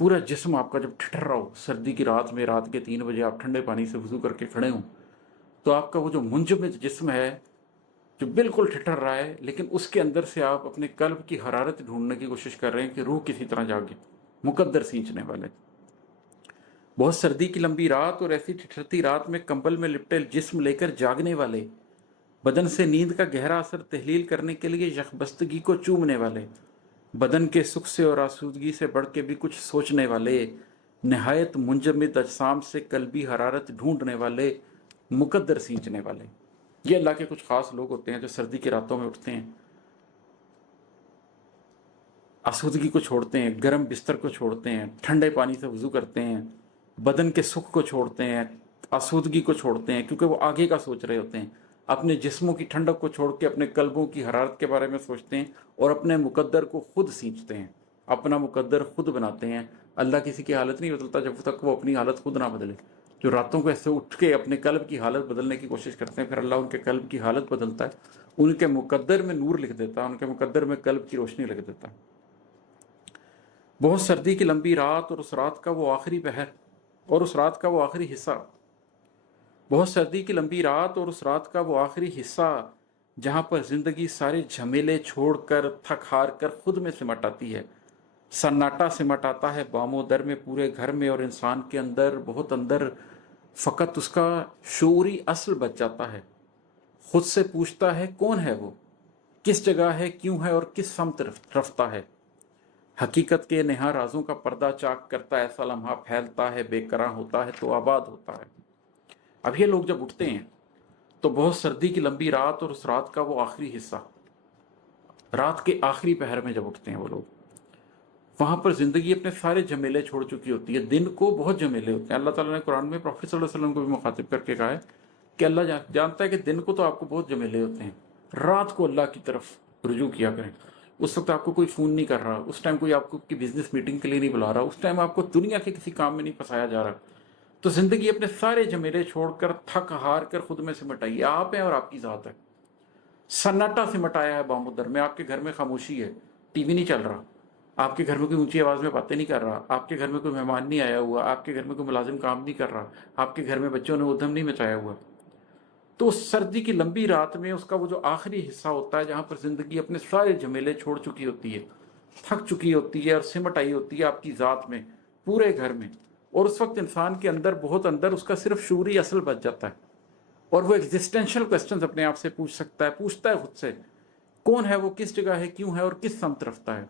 पूरा जिस्म आपका जब ठिठुर रहा हो, सर्दी की रात में रात के 3 बजे आप ठंडे पानी से वज़ू करके खड़े हों, तो आपका वो जो मुंजमद जिस्म है, जो बिल्कुल ठिठुर रहा है, लेकिन उसके अंदर से आप अपने कल्ब की हरारत ढूंढने की कोशिश कर रहे हैं कि रूह किसी तरह जागे, मुकद्दर सींचने वाले। बहुत सर्दी की लंबी रात और ऐसी ठिठुरती रात में कंबल में लिपटे जिस्म लेकर जागने वाले, बदन से नींद का गहरा असर तहलील करने के लिए यकबस्तगी को चूमने वाले, बदन के सुख से और आसूदगी से बढ़ के भी कुछ सोचने वाले, नहायत मुंजमद अजसाम से कल्बी हरारत ढूंढने वाले, मुकद्दर सींचने वाले। ये अल्लाह के कुछ खास लोग होते हैं जो सर्दी की रातों में उठते हैं, आसूदगी को छोड़ते हैं, गर्म बिस्तर को छोड़ते हैं, ठंडे पानी से वज़ू करते हैं, बदन के सुख को छोड़ते हैं, आसूदगी को छोड़ते हैं, क्योंकि वो आगे का सोच रहे होते हैं। अपने जिस्मों की ठंडक को छोड़ के अपने कल्बों की हरारत के बारे में सोचते हैं और अपने मुकद्दर को खुद सींचते हैं, अपना मुकद्दर खुद बनाते हैं। अल्लाह किसी की हालत नहीं बदलता जब तक वो अपनी हालत खुद ना बदले। जो रातों को ऐसे उठ के अपने कल्ब की हालत बदलने की कोशिश करते हैं, फिर अल्लाह उनके कल्ब की हालत बदलता है, उनके मुकद्दर में नूर लिख देता है, उनके मुकद्दर में कल्ब की रोशनी लिख देता है। बहुत सर्दी की लंबी रात और उस रात का वो आखिरी पहर और उस रात का वो आखिरी हिस्सा, बहुत सर्दी की लंबी रात और उस रात का वो आखिरी हिस्सा जहां पर जिंदगी सारे झमेले छोड़कर थक हार कर खुद में सिमट आती है, सन्नाटा सिमट आता है बामो दर में पूरे घर में, और इंसान के अंदर बहुत अंदर फ़कत उसका शूरी असल बच जाता है। खुद से पूछता है कौन है वो, किस जगह है, क्यों है और किस समत रफ्ता है। हकीकत के नेहा राजों का पर्दा चाक करता ऐसा लम्हा फैलता है, बेकरां होता है तो आबाद होता है। अब ये लोग जब उठते हैं तो बहुत सर्दी की लंबी रात और उस रात का वो आखिरी हिस्सा, रात के आखिरी पहर में जब उठते हैं वो लोग, वहां पर जिंदगी अपने सारे झमेले छोड़ चुकी होती है। दिन को बहुत झमेले होते हैं। अल्लाह ताला ने कुरान में प्रॉफेट सल्लल्लाहु अलैहि वसल्लम को भी मुखातिब करके कहा है कि अल्लाह जानता है कि दिन को तो आपको बहुत झमेले होते हैं, रात को अल्लाह की तरफ रुजू किया करें। उस वक्त आपको कोई फ़ोन नहीं कर रहा, उस टाइम कोई आपको की बिजनेस मीटिंग के लिए नहीं बुला रहा, उस टाइम आपको दुनिया के किसी काम में नहीं फंसाया जा रहा। तो जिंदगी अपने सारे झमेले छोड़कर थक हार कर खुद में सिमटाइए। आप हैं और आपकी ज़ात है। सन्नाटा सिमटाया है बामुदर में। आपके घर में खामोशी है, टीवी नहीं चल रहा, आपके घर में कोई ऊंची आवाज़ में बातें नहीं कर रहा, आपके घर में कोई मेहमान नहीं आया हुआ, आपके घर में कोई मुलाजिम काम नहीं कर रहा, आपके घर में बच्चों ने उद्यम नहीं मचाया हुआ। तो सर्दी की लंबी रात में उसका वो जो आखिरी हिस्सा होता है जहां पर जिंदगी अपने सारे झमेले छोड़ चुकी होती है, थक चुकी होती है और सिमट आई होती है आपकी ज़ात में, पूरे घर में। और उस वक्त इंसान के अंदर बहुत अंदर उसका सिर्फ शूरी असल बच जाता है और वो एग्जिस्टेंशियल क्वेश्चंस अपने आप से पूछ सकता है, पूछता है खुद से कौन है वो, किस जगह है, क्यों है और किस समत रफ्ता है।